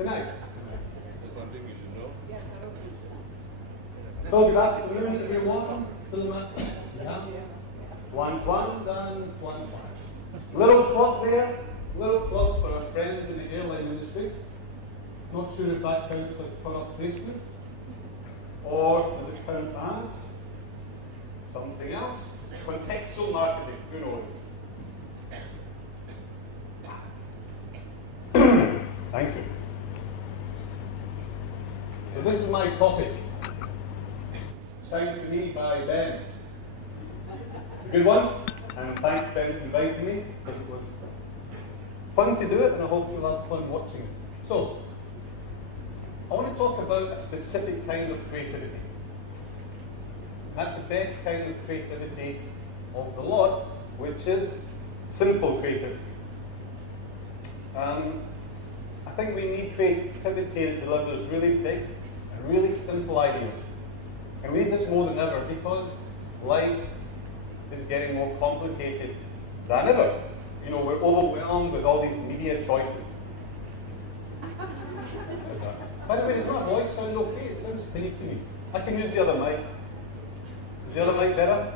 Tonight. There's something you should know. So good afternoon, everyone. Yeah. One, done, one. Little plug there, little plug for our friends in the airline industry. Not sure if that counts as product placement, or does it count as something else? Contextual marketing, who knows? Thank you. So this is my topic, signed to me by Ben. It's a good one, and thanks Ben for inviting me, because it was fun to do it, and I hope you'll have fun watching it. So, I want to talk about a specific kind of creativity. That's the best kind of creativity of the lot, which is simple creativity. I think we need creativity that delivers really big and really simple ideas. And we need this more than ever because life is getting more complicated than ever. You know, we're overwhelmed with all these media choices. By the way, does my voice sound okay? It sounds tinny to me. I can use the other mic. Is the other mic better?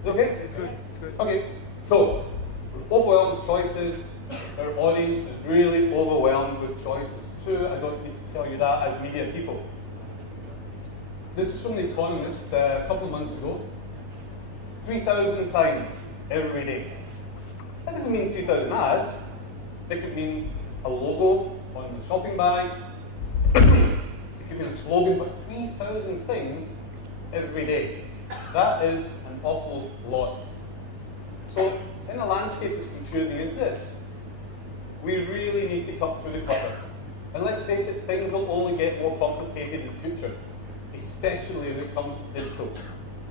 Is it okay? It's good. It's good. Okay. So, we're overwhelmed with choices. Our audience is really overwhelmed with choices too. I don't need to tell you that as media people. This is from The Economist a couple of months ago. 3,000 times every day. That doesn't mean 3,000 ads. It could mean a logo on the shopping bag. It could mean a slogan, but 3,000 things every day. That is an awful lot. So, in a landscape as confusing as this, we really need to cut through the clutter. And let's face it, things will only get more complicated in the future, especially when it comes to digital.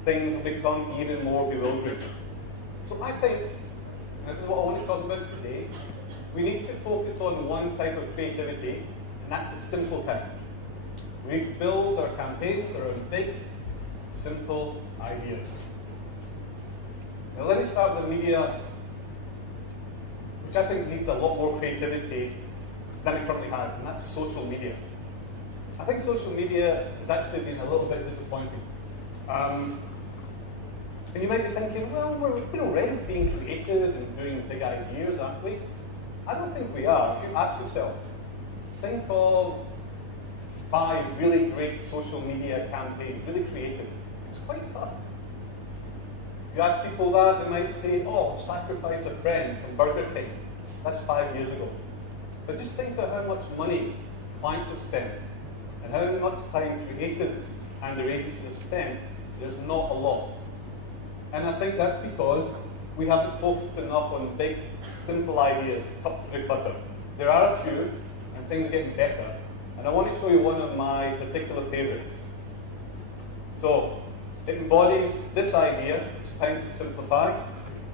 Things will become even more bewildering. So I think, and this is what I want to talk about today, we need to focus on one type of creativity, and that's the simple kind. We need to build our campaigns around big, simple ideas. Now let me start with the media, which I think needs a lot more creativity than it currently has, and that's social media. I think social media has actually been a little bit disappointing. And you might be thinking, well, we're already being creative and doing big ideas, aren't we? I don't think we are. If you ask yourself, think of 5 really great social media campaigns, really creative. It's quite tough. You ask people that, they might say, oh, sacrifice a friend from Burger King. That's 5 years ago. But just think of how much money clients have spent and how much time creatives and their agencies have spent. There's not a lot. And I think that's because we haven't focused enough on big, simple ideas, cut through the clutter. There are a few, and things are getting better. And I want to show you one of my particular favorites. So, it embodies this idea, it's time to simplify,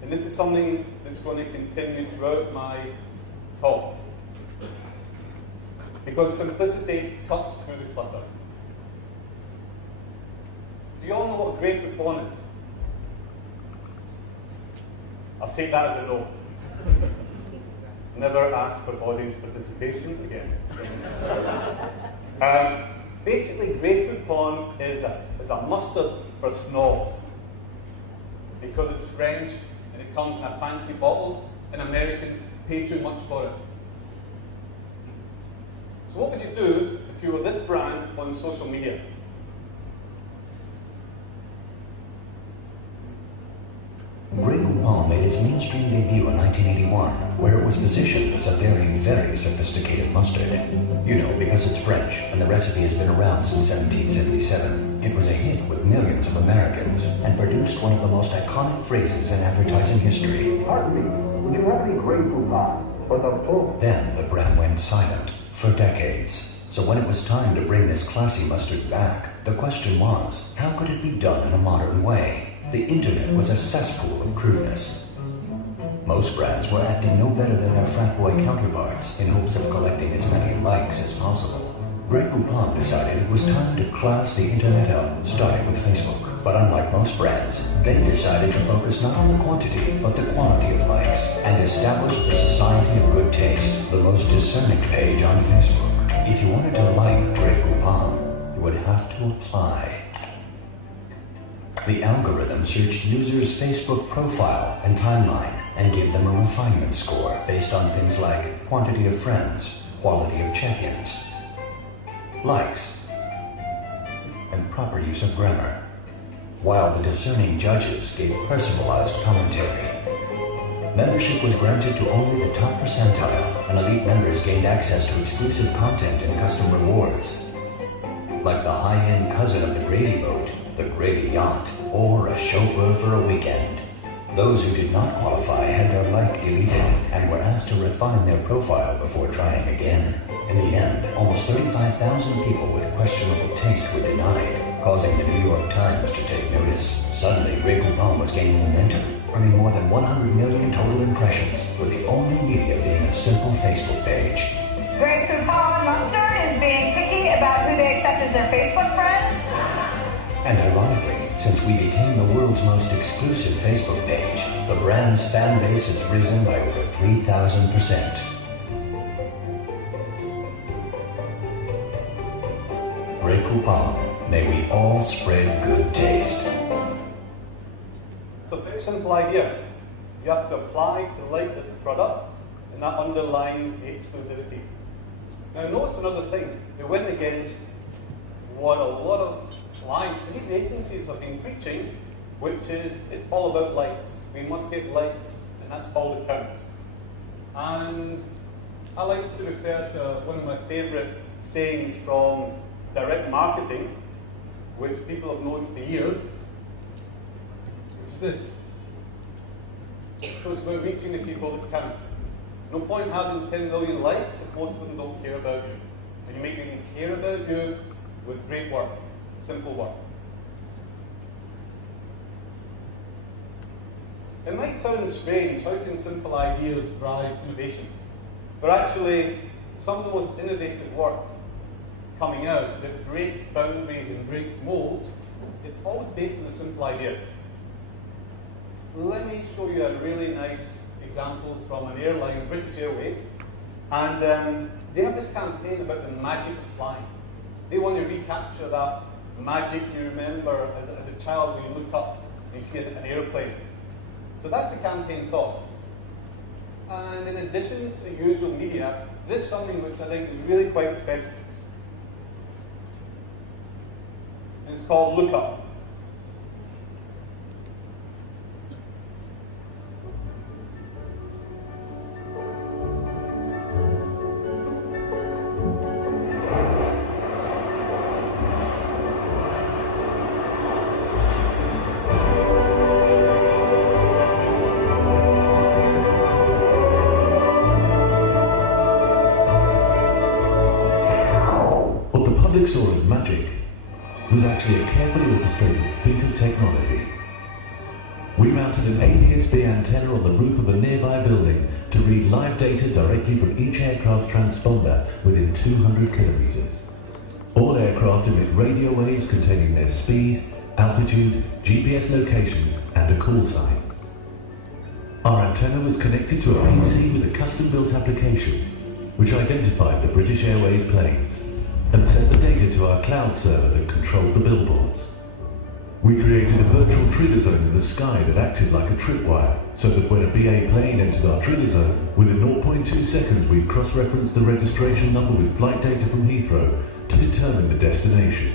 and this is something that's going to continue throughout my talk. Because simplicity cuts through the clutter. Do you all know what a Grey Poupon is? I'll take that as a no. Never ask for audience participation again. Basically, Grey Poupon is a mustard for snobs because it's French and it comes in a fancy bottle and Americans pay too much for it. So what would you do if you were this brand on social media? Grey Poupon made its mainstream debut in 1981, where it was positioned as a very, very sophisticated mustard. You know, because it's French, and the recipe has been around since 1777. It was a hit with millions of Americans, and produced one of the most iconic phrases in advertising history. Pardon me, would you have any Grey Poupon for the full? Then the brand went silent for decades. So when it was time to bring this classy mustard back, the question was, how could it be done in a modern way? The internet was a cesspool of crudeness. Most brands were acting no better than their frat boy counterparts in hopes of collecting as many likes as possible. Grey Poupon decided it was time to class the internet up, starting with Facebook. But unlike most brands, they decided to focus not on the quantity, but the quality of likes, and established the Society of Good Taste, the most discerning page on Facebook. If you wanted to like Grey Poupon, you would have to apply. The algorithm searched users' Facebook profile and timeline and gave them a refinement score based on things like quantity of friends, quality of check-ins, likes, and proper use of grammar, while the discerning judges gave personalized commentary. Membership was granted to only the top percentile, and elite members gained access to exclusive content and custom rewards, like the high-end cousin of the gravy boat, the gravy yacht, or a chauffeur for a weekend. Those who did not qualify had their like deleted and were asked to refine their profile before trying again. In the end, almost 35,000 people with questionable taste were denied, causing the New York Times to take notice. Suddenly, Grey Poupon was gaining momentum, earning more than 100 million total impressions, with the only media being a simple Facebook page. Grey Poupon Mustard is being picky about who they accept as their Facebook friends. And ironically, since we became the world's most exclusive Facebook page, the brand's fan base has risen by over 3,000%. Grey Poupon, may we all spread good taste. So very simple idea. You have to apply to like this product, and that underlines the exclusivity. Now notice another thing. They went against what a lot of clients and even agencies have been preaching, which is it's all about likes. We must get likes, and that's all that counts. And I like to refer to one of my favorite sayings from direct marketing, which people have known for years, which is this. So it's about reaching the people that count. There's no point having 10 million likes if most of them don't care about you. And you make them care about you with great work, simple work. It might sound strange, how can simple ideas drive innovation? But actually, some of the most innovative work coming out that breaks boundaries and breaks molds, it's always based on a simple idea. Let me show you a really nice example from an airline, British Airways, and they have this campaign about the magic of flying. They want to recapture that magic you remember as a child when you look up and you see an airplane. So that's the campaign thought. And in addition to the usual media, they did something which I think is really quite special. And it's called Look Up. What the public saw as magic was actually a carefully orchestrated feat of technology. We mounted an APSB antenna on the roof of a nearby building to read live data directly from each aircraft's transponder within 200 kilometers. All aircraft emit radio waves containing their speed, altitude, GPS location, and a call sign. Our antenna was connected to a PC with a custom-built application which identified the British Airways planes and sent the data to our cloud server that controlled the billboards. We created a virtual trigger zone in the sky that acted like a tripwire, so that when a BA plane entered our trigger zone, within 0.2 seconds we'd cross-reference the registration number with flight data from Heathrow to determine the destination.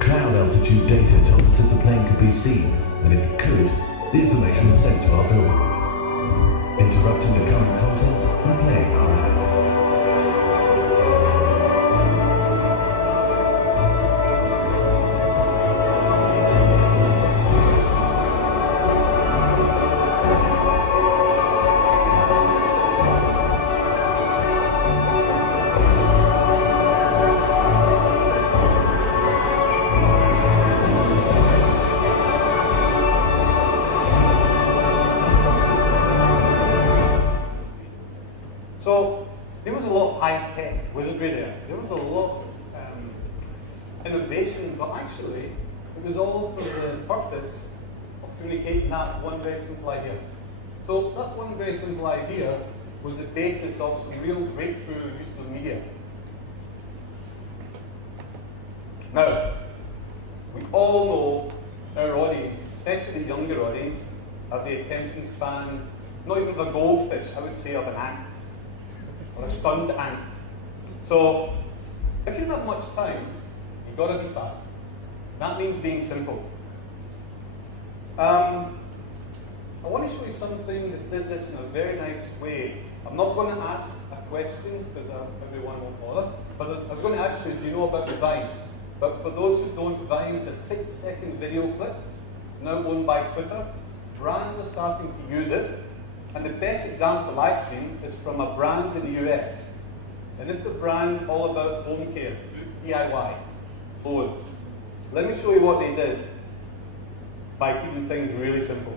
Cloud altitude data told us if the plane could be seen, and if it could, the information was sent to our billboard, interrupting the current content and playing our ad. So there was a lot of high-tech wizardry there. There was a lot of innovation, but actually it was all for the purpose of communicating that one very simple idea. So that one very simple idea was the basis of some real breakthrough use of media. Now, we all know our audience, especially the younger audience, have the attention span, not even of a goldfish, I would say of an ant, or a stunned ant. So, if you don't have much time, you've got to be fast. That means being simple. I want to show you something that does this in a very nice way. I'm not going to ask a question, because everyone won't bother, but I was going to ask you, do you know about the Vine? But for those who don't, Vine is a 6-second video clip. It's now owned by Twitter. Brands are starting to use it. And the best example I've seen is from a brand in the US. And this is a brand all about home care, DIY, Lowe's. Let me show you what they did by keeping things really simple.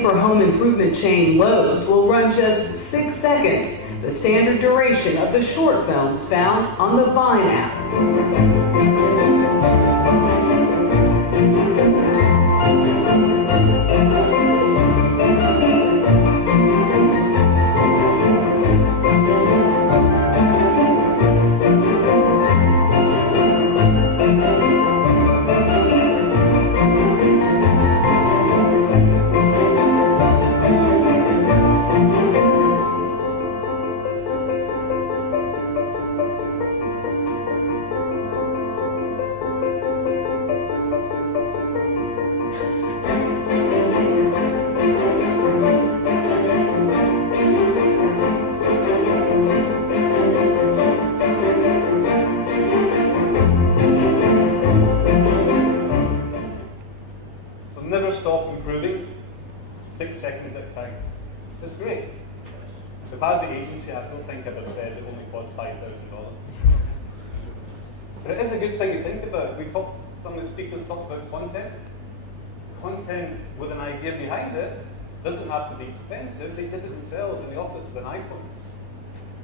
For home improvement chain Lowe's will run just 6 seconds, the standard duration of the short films found on the Vine app. Never stop improving, 6 seconds at a time. It's great. If I was the agency, I don't think I'd have said it only costs $5,000. But it is a good thing to think about. Some of the speakers talked about content. Content with an idea behind it doesn't have to be expensive. They did it themselves in the office with an iPhone.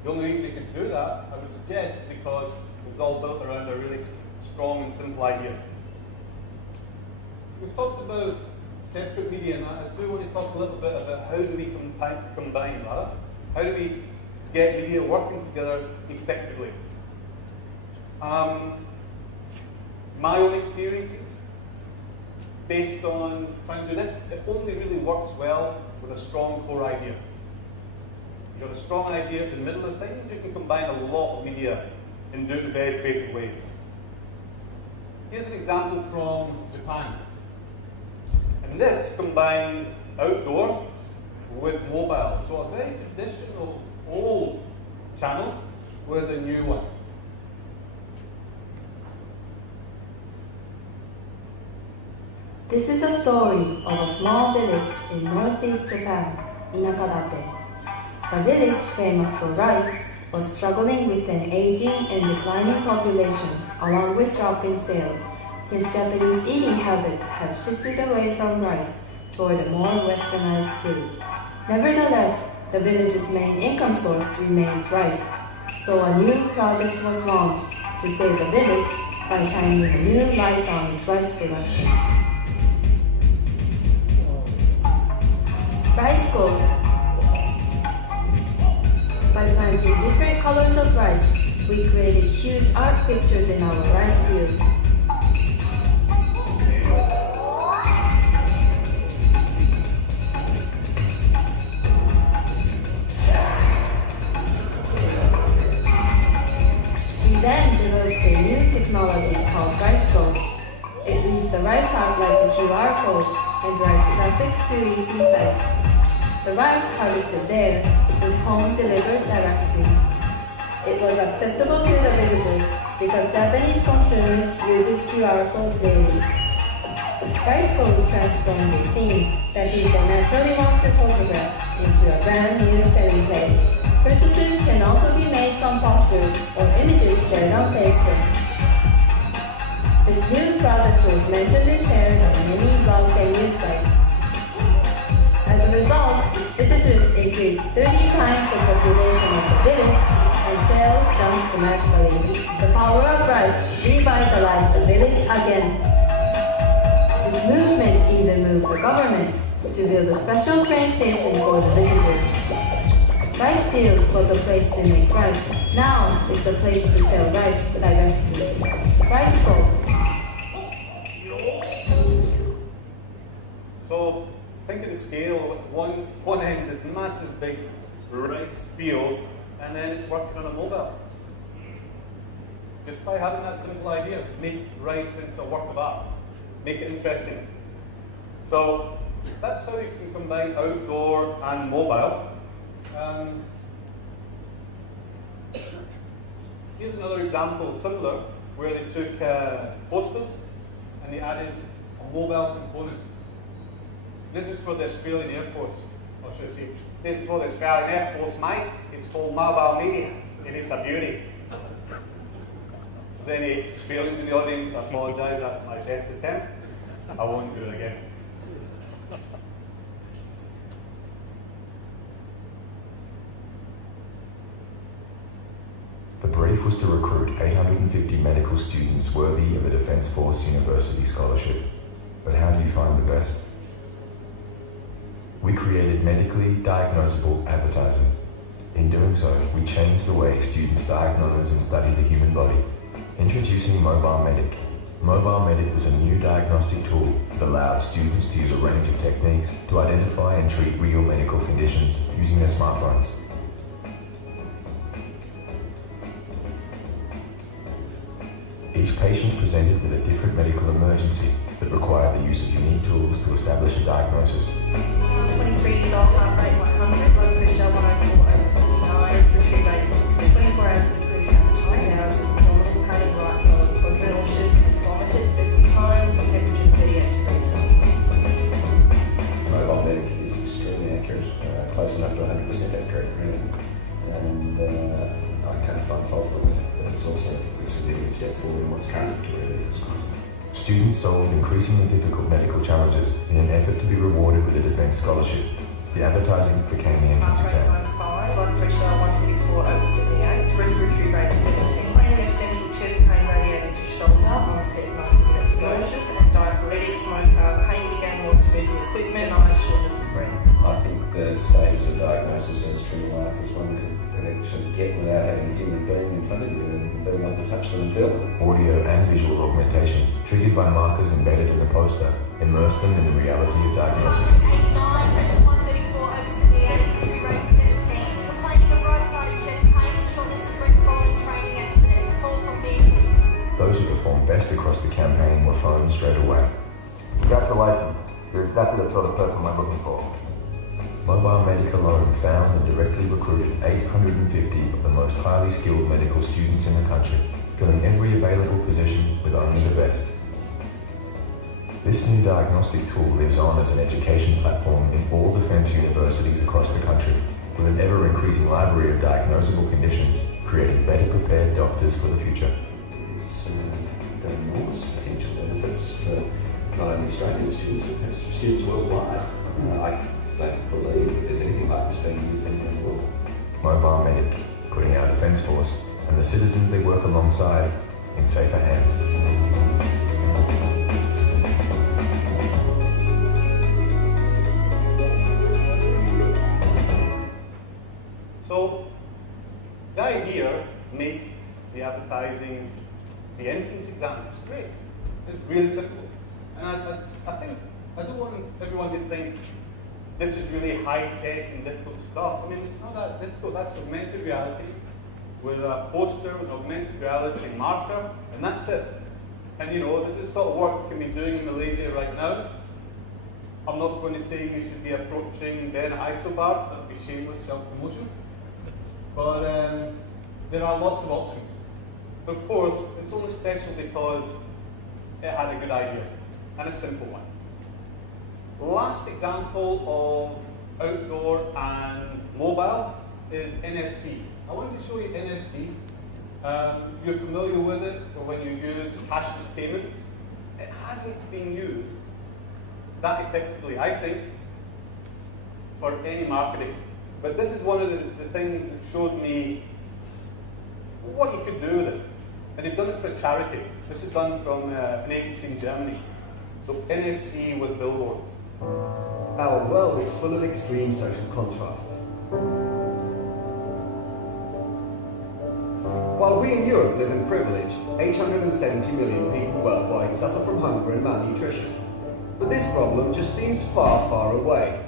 The only reason they could do that, I would suggest, is because it was all built around a really strong and simple idea. We've talked about separate media, and I do want to talk a little bit about how do we combine that? How do we get media working together effectively? My own experiences, based on trying to do this, it only really works well with a strong core idea. You've got a strong idea at the middle of things, you can combine a lot of media and do it in very creative ways. Here's an example from Japan. And this combines outdoor with mobile. So a very traditional old channel with a new one. This is a story of a small village in northeast Japan, Inakadate. The village, famous for rice, was struggling with an aging and declining population along with dropping sales, since Japanese eating habits have shifted away from rice toward a more westernized view. Nevertheless, the village's main income source remained rice, so a new project was launched to save the village by shining a new light on its rice production. Rice gold. By planting different colors of rice, we created huge art pictures in our rice field. We then developed a new technology called Rice Code. It reads the rice out like a QR code and writes graphics to receive sites. The rice harvested there with home delivered directly. It was acceptable to the visitors because Japanese consumers use its QR code daily. Rice Code transformed a scene that people naturally want to photograph into a brand new selling place. Purchases can also be made from posters or images shared on Facebook. This new project was mentioned and shared on many blogs and news sites. As a result, visitors increased 30 times the population of the village and sales jumped dramatically. The power of rice revitalized the village again. This movement even moved the government to build a special train station for the visitors. Rice field was a place to make rice. Now it's a place to sell rice directly. Rice Bowl. So think of the scale. One end is massive big rice field, and then it's working on a mobile. Just by having that simple idea, make rice into a work of art, make it interesting. So that's how you can combine outdoor and mobile. Here's another example similar, where they took posters and they added a mobile component. This is for the Australian Air Force, or should I say, this is for the Australian Air Force, mate. It's called mobile media, and it's a beauty. If there's any Australians in the audience, I apologise, that's my best attempt. I won't do it again. The brief was to recruit 850 medical students worthy of a Defence Force University scholarship. But how do you find the best? We created medically diagnosable advertising. In doing so, we changed the way students diagnose and study the human body. Introducing Mobile Medic. Mobile Medic was a new diagnostic tool that allowed students to use a range of techniques to identify and treat real medical conditions using their smartphones. Each patient presented with a different medical emergency that required the use of unique tools to establish a diagnosis. 23 years old, heart rate 100, blood pressure 104/49, respiratory rate is 60, 24 hours of decreased appetite, hours of abdominal pain, right lower, nauseous, and vomited several times, and temperature 38 degrees Celsius. Mobile Medic is extremely accurate, close enough to 100% accurate, really. And I can't find fault with it, but it's also a significant step forward in what's currently treated at school. Students solved increasingly difficult medical challenges in an effort to be rewarded with a defence scholarship. The advertising became the entrance exam. Blood pressure 134/78, respiratory rate 17, training of central chest pain radiated to shoulder, onset 90 minutes nauseous and diaphoretic, smoker, pain began whilst moving equipment, eyes, shortness of breath. I think the stages of diagnosis as true life is one could actually get without having a human being in front of you and being able to touch them and feel them. Audio and visual augmentation, triggered by markers embedded in the poster, immersed them in the reality of diagnosis. 89, pressure 134/78, respiratory rate 17, complaining of right-sided chest pain, shortness of breath following training accident, fall from vehicle. Those who performed best across the campaign were phoned straight away. Congratulations, you're exactly the sort of person we're looking for. Mobile Medic alone found and directly recruited 850 of the most highly skilled medical students in the country, filling every available position with only the best. This new diagnostic tool lives on as an education platform in all defence universities across the country, with an ever-increasing library of diagnosable conditions, creating better prepared doctors for the future. It's got enormous potential benefits for not only Australian students, but students worldwide. I don't believe there's anything like this being used anywhere in the world. Mobile Medic, putting our Defence Force and the citizens they work alongside in safer hands. So, the idea, make the advertising, the entrance exam, it's great. It's really simple. And I think, I don't want everyone to think this is really high-tech and difficult stuff. I mean, it's not that difficult. That's augmented reality with a poster, with an augmented reality marker, and that's it. And you know, this is the sort of work we can be doing in Malaysia right now. I'm not going to say you should be approaching Ben at Isobar. That would be shameless self-promotion. But there are lots of options. But of course, it's only special because it had a good idea, and a simple one. Last example of outdoor and mobile is NFC. I wanted to show you NFC. You're familiar with it for when you use cashless payments. It hasn't been used that effectively, I think, for any marketing. But this is one of the things that showed me what you could do with it. And they've done it for a charity. This is done from an agency in Germany. So NFC with billboards. Our world is full of extreme social contrasts. While we in Europe live in privilege, 870 million people worldwide suffer from hunger and malnutrition. But this problem just seems far, far away.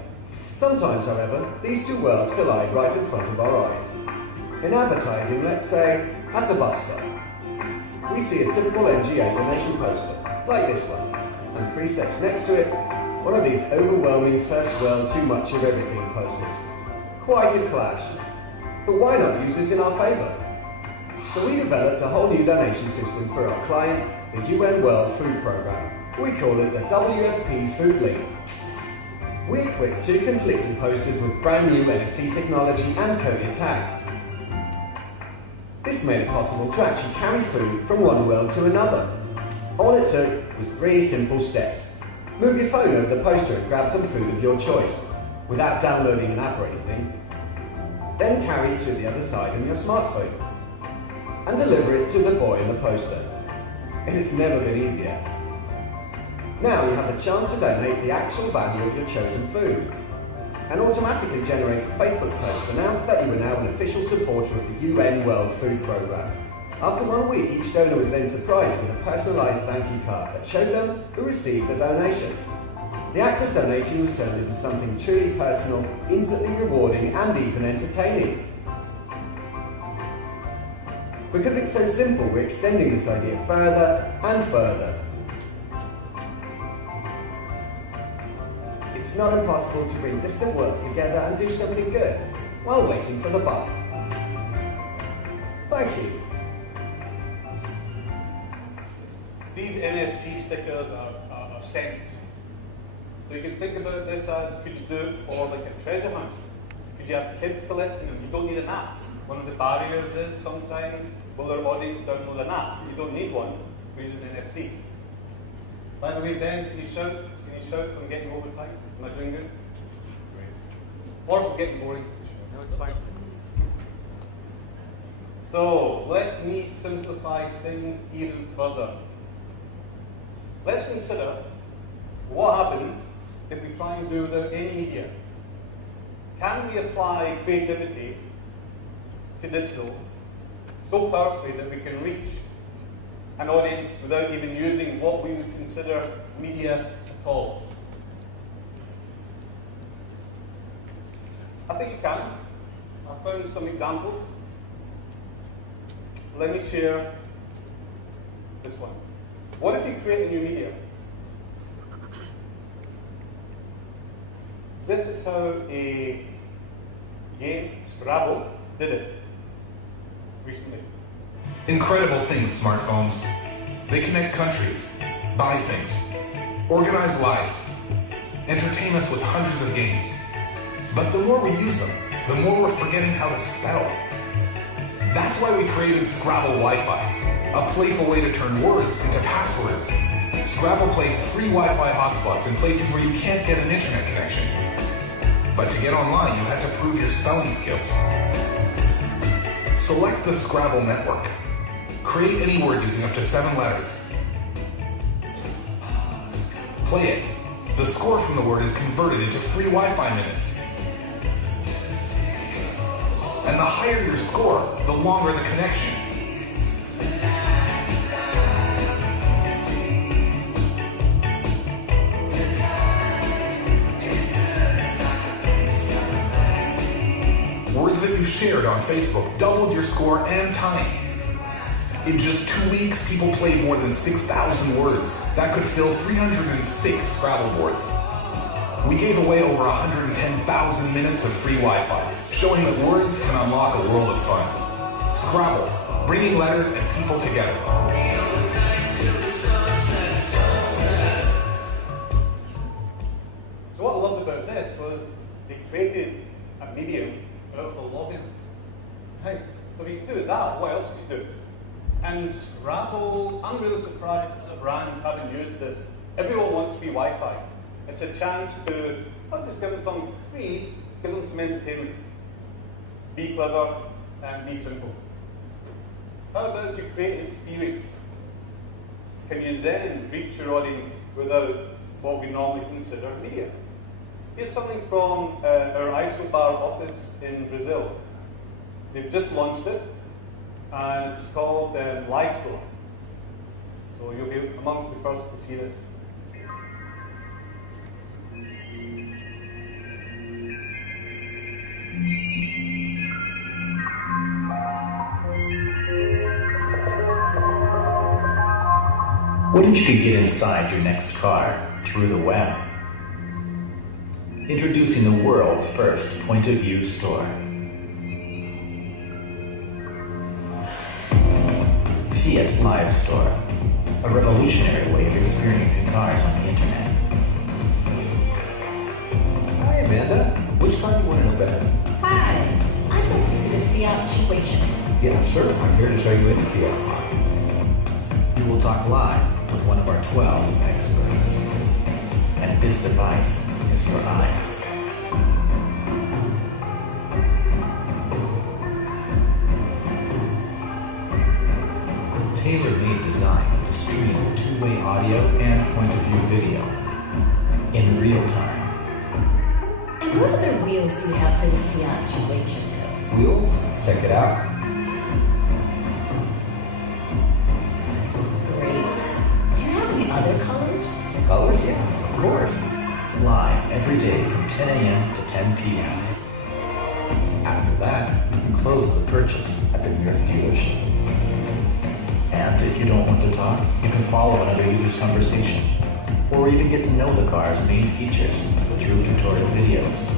Sometimes, however, these two worlds collide right in front of our eyes. In advertising, let's say, at a bus stop, we see a typical NGA donation poster, like this one, and 3 steps next to it, one of these overwhelming first world too much of everything posters. Quite a clash. But why not use this in our favour? So we developed a whole new donation system for our client, the UN World Food Programme. We call it the WFP Food Link. We equipped 2 conflicting posters with brand new NFC technology and coded tags. This made it possible to actually carry food from one world to another. All it took was 3 simple steps. Move your phone over the poster and grab some food of your choice, without downloading an app or anything. Then carry it to the other side on your smartphone, and deliver it to the boy in the poster. It has never been easier. Now you have the chance to donate the actual value of your chosen food, and automatically generate a Facebook post to announce that you are now an official supporter of the UN World Food Programme. After 1 week, each donor was then surprised with a personalised thank you card that showed them who received the donation. The act of donating was turned into something truly personal, instantly rewarding and even entertaining. Because it's so simple, we're extending this idea further and further. It's not impossible to bring distant worlds together and do something good while waiting for the bus. Thank you. These NFC stickers are cents. So you can think about this as, could you do it for like a treasure hunt? Could you have kids collecting them? You don't need an app. One of the barriers is sometimes, will our audience download an app? You don't need one for using NFC. By the way, Ben, can you shout if I'm getting overtime? Am I doing good? Great. Or if I'm getting boring? No, it's fine. So, let me simplify things even further. Let's consider what happens if we try and do without any media. Can we apply creativity to digital so powerfully that we can reach an audience without even using what we would consider media at all? I think you can. I found some examples. Let me share this one. What if you create a new media? This is how a game, Scrabble, did it recently. Incredible things, smartphones. They connect countries, buy things, organize lives, entertain us with hundreds of games. But the more we use them, the more we're forgetting how to spell. That's why we created Scrabble Wi-Fi, a playful way to turn words into passwords. Scrabble plays free Wi-Fi hotspots in places where you can't get an internet connection. But to get online, you have to prove your spelling skills. Select the Scrabble network. Create any word using up to 7 letters. Play it. The score from the word is converted into free Wi-Fi minutes. And the higher your score, the longer the connection. Words that you shared on Facebook doubled your score and time. In just 2 weeks, people played more than 6,000 words. That could fill 306 Scrabble boards. We gave away over 110,000 minutes of free Wi-Fi, showing that words can unlock a world of fun. Scrabble, bringing letters and people together. So what I loved about this was they created a medium out of the login. Hey, so if you do that, what else could you do? And Scrabble, I'm really surprised that brands haven't used this. Everyone wants free Wi-Fi. It's a chance to not just give them something free, give them some entertainment. Be clever and be simple. How about you create an experience? Can you then reach your audience without what we normally consider media? Here's something from our Isobar office in Brazil. They've just launched it, and it's called Live Store. So you'll be amongst the first to see this. What if you could get inside your next car through the web? Introducing the world's first point-of-view store. Fiat Live Store, a revolutionary way of experiencing cars on the internet. Hi Amanda, which car do you want to know better? Hi, I'd like to see the Fiat Chihuahua. Yeah, sure, I'm here to show you any Fiat car. You will talk live with one of our 12 experts. And this device is your eyes. Tailor-made design to stream two-way audio and point-of-view video in real time. And what other wheels do you have for the Fiat Chihuahua? Wheels? Check it out. Other colors? Colors, yeah, of course. Live every day from 10 a.m. to 10 p.m. After that, you can close the purchase at the nearest dealership. And if you don't want to talk, you can follow another user's conversation, or even get to know the car's main features through tutorial videos.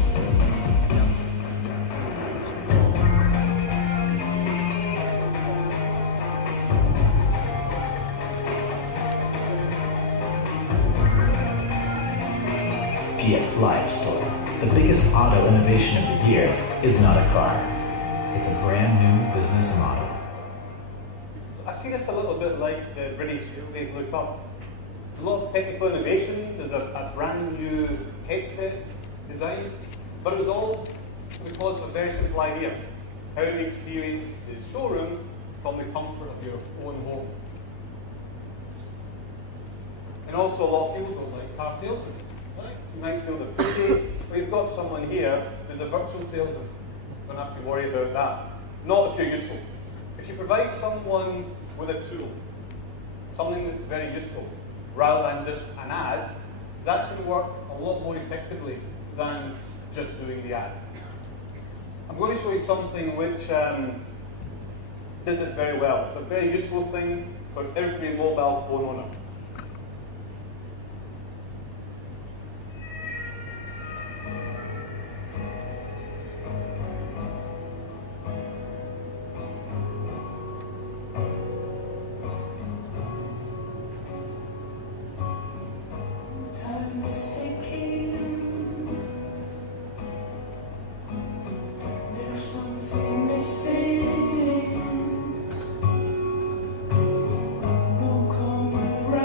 Fiat Live Store. The biggest auto innovation of the year is not a car. It's a brand new business model. So I see this a little bit like the British Railways Look Up. There's a lot of technical innovation. There's a brand new headset design, but it was all because of a very simple idea: how to experience the showroom from the comfort of your own home. And also, a lot of people don't like car salesmen. You might feel they're pretty. We've got someone here who's a virtual salesman. Don't have to worry about that. Not if you're useful. If you provide someone with a tool, something that's very useful, rather than just an ad, that can work a lot more effectively than just doing the ad. I'm going to show you something which did this very well. It's a very useful thing for every mobile phone owner. No coming right.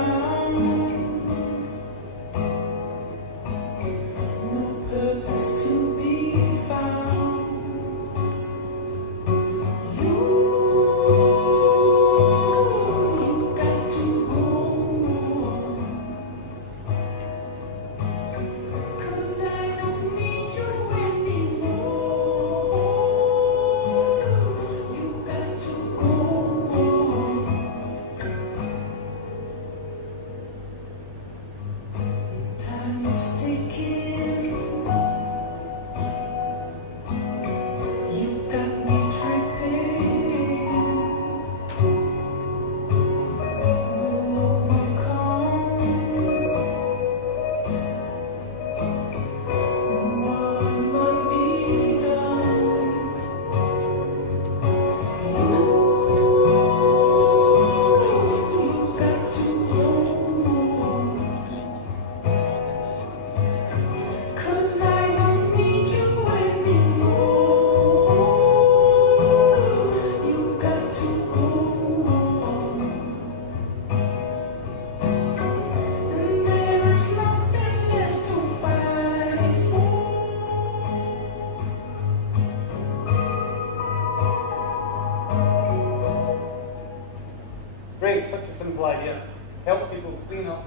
great, such a simple idea. Help people clean up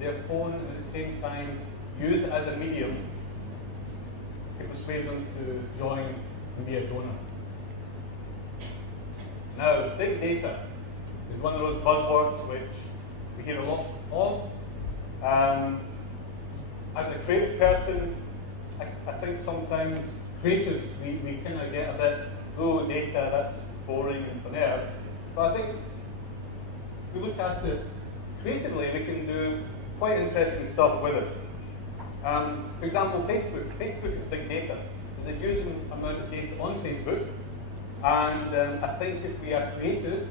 their phone and at the same time use it as a medium to persuade them to join and be a donor. Now, big data is one of those buzzwords which we hear a lot of. As a creative person, I think sometimes creatives, we kind of get a bit, oh, data, that's boring and for nerds. But I think if we look at it creatively, we can do quite interesting stuff with it. For example, Facebook. Facebook is big data. There's a huge amount of data on Facebook, and I think if we are creative,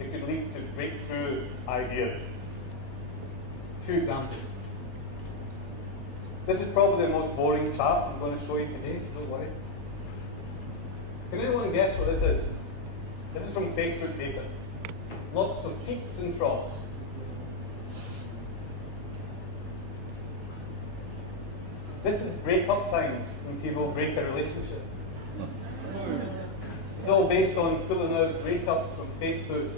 it could lead to breakthrough ideas. A few examples. This is probably the most boring chart I'm going to show you today, so don't worry. Can anyone guess what this is? This is from Facebook data. Lots of peaks and troughs. This is breakup times when people break a relationship. It's all based on pulling out breakups from Facebook.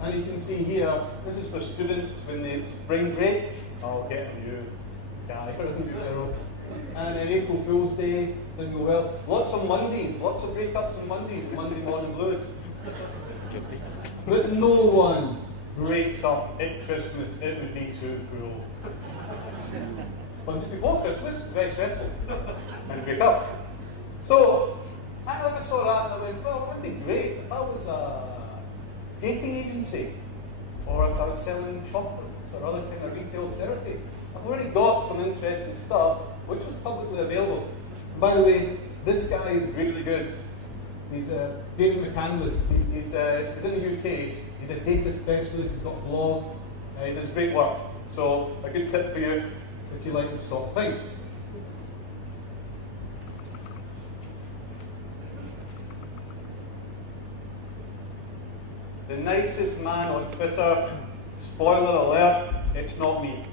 And you can see here, this is for students when it's spring break. I'll get a new guy or a new girl. And then April Fool's Day, then go well. Lots of Mondays, lots of breakups on Mondays, Monday morning blues. But no one breaks up at Christmas. It would be too cruel. But just before Christmas, it's very stressful. And break up. So, I never saw that and I went, well, it would be great if I was a dating agency or if I was selling chocolates or other kind of retail therapy. I've already got some interesting stuff which was publicly available. And by the way, this guy is really good. He's David McCandless. He's in the UK. He's a data specialist. He's got a blog. He does great work. So a good tip for you if you like this sort of thing. The nicest man on Twitter, spoiler alert, it's not me.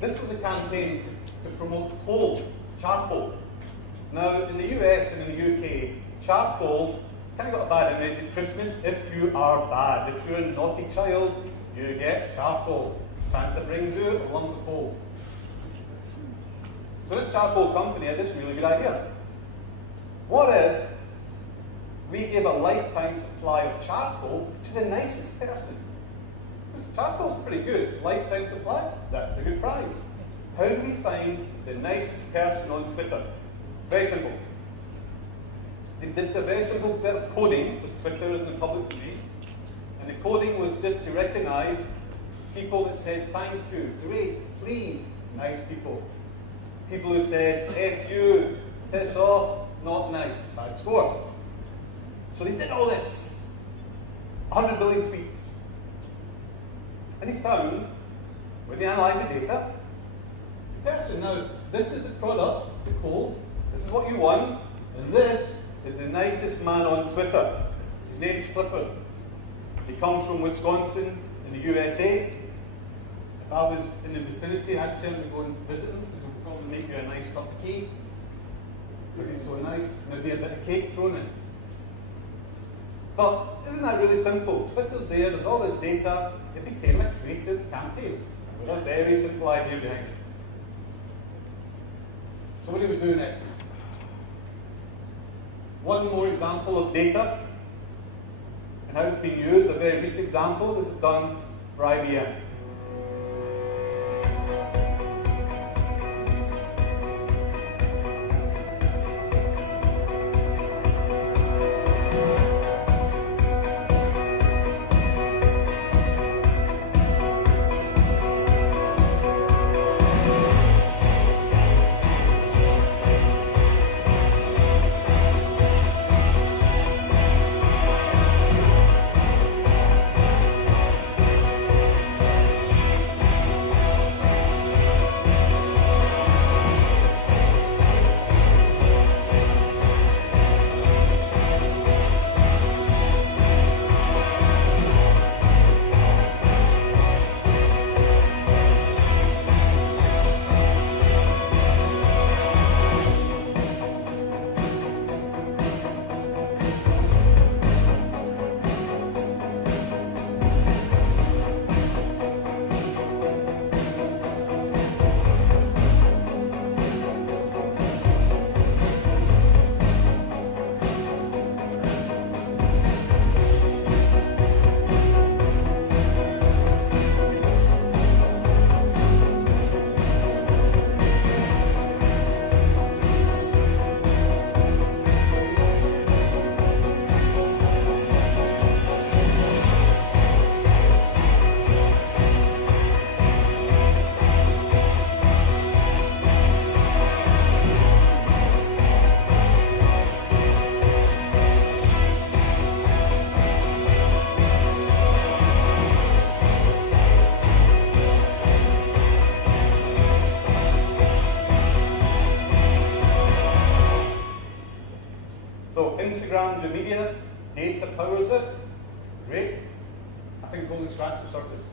This was a campaign to promote coal, charcoal. Now, in the US and in the UK, charcoal kind of got a bad image at Christmas if you are bad. If you're a naughty child, you get charcoal. Santa brings you a lump of coal. So this charcoal company had this really good idea. What if we gave a lifetime supply of charcoal to the nicest person? Because charcoal's pretty good. Lifetime supply, that's a good prize. How do we find the nicest person on Twitter? Very simple. They did a very simple bit of coding, because Twitter is in the public domain. And the coding was just to recognize people that said, thank you, great, please, nice people. People who said, F you, piss off, not nice, bad score. So they did all this. 100 billion tweets. And he found, when they analysed the data, the person, now, this is the product, the coal, this is what you won, and this is the nicest man on Twitter. His name's Clifford. He comes from Wisconsin in the USA. If I was in the vicinity, I'd certainly go and visit him, because he'll probably make you a nice cup of tea. If he's so nice, maybe a bit of cake thrown in. But isn't that really simple? Twitter's there's all this data. It became a creative campaign with a very simple idea behind it. So what do we do next? One more example of data and how it's being used, a very recent example. This is done for IBM. Instagram, the media, data powers it. Great. I think we've only scratched the surface.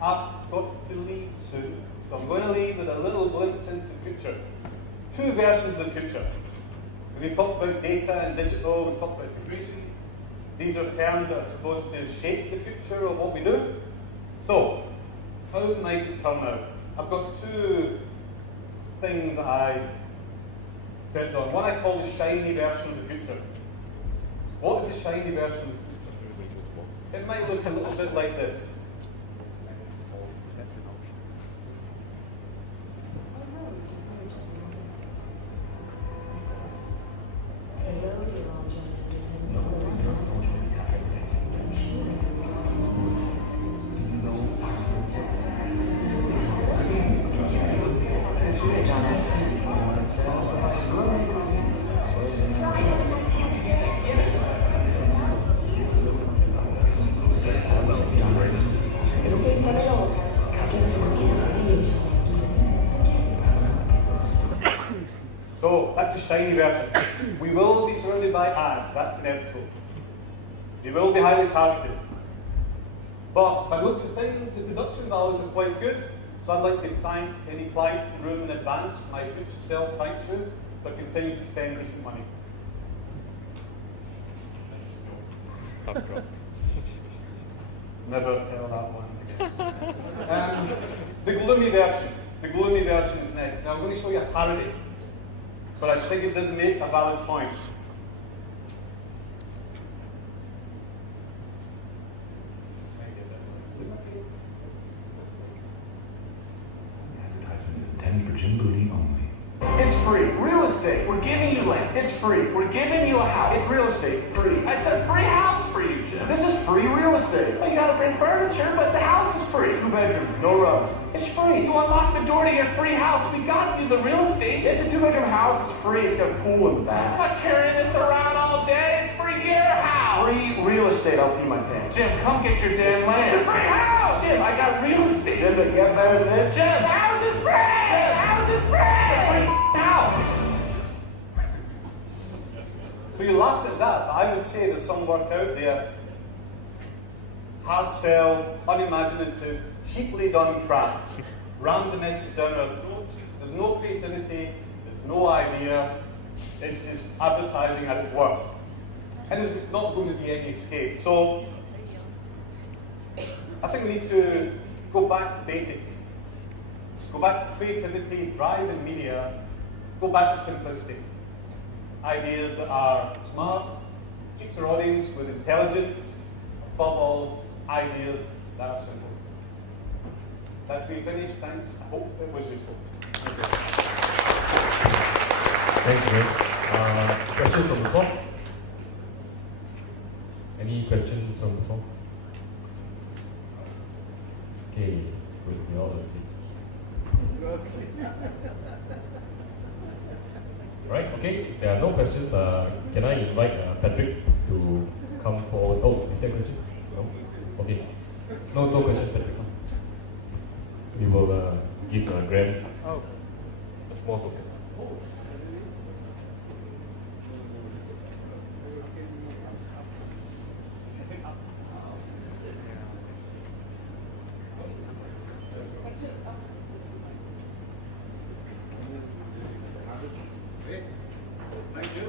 I've got to leave soon, so I'm going to leave with a little glimpse into the future. Two versions of the future. We've talked about data and digital, we've talked about integration. These are terms that are supposed to shape the future of what we do. So, how might it turn out? I've got two things I said on. One I call the shiny version of the future. What is the shiny version of the future? It might look a little bit like this. So, that's a shiny version. We will be surrounded by ads, that's inevitable. They will be highly targeted. But by looks of things, the production values are quite good. So I'd like to thank any clients in the room in advance, my future self thanks you, but continue to spend decent money. This is a joke. Tough joke. Never tell that one again. The gloomy version. The gloomy version is next. Now I'm going to show you a parody, but I think it does make a valid point. Advertisement is intended for Jim Booty only. It's free. Real estate. We're giving you land. It's free. We're giving you a house. It's real estate. Free. It's a free house for you, Jim. This is free real estate. Well, you gotta bring furniture, but the house is free. 2 bedrooms, no rugs. It's free. You unlock the door to your free house. We got you the real estate. It's a 2-bedroom house. It's free. It's got a pool in the back. I'm not carrying this around all day. It's free your house. Free real estate. I'll pee my pants. Jim, come get your damn land. It's a free house. Jim, I got real estate. Jim, does it get better than this? Jim, the house is free. Jim, the house is free. It's a free house. So you laugh at that, but I would say there's some work out there. Hard sell, unimaginative, cheaply done crap. Rams the message down our throats. There's no creativity, there's no idea. It's just advertising at its worst. And there's not going to be any escape. So I think we need to go back to basics. Go back to creativity, drive in media, go back to simplicity. Ideas that are smart, reach our audience with intelligence, above all, ideas that are simple. That's me finished. Thanks. I hope it was useful. Thanks, Grace. Questions from the floor? Any questions from the floor? Okay, we're all asleep. Right, okay, if there are no questions, can I invite Patrick to come forward? Oh, is there a question? No? Okay. No question, Patrick. We will give Graham a small token. Thank you.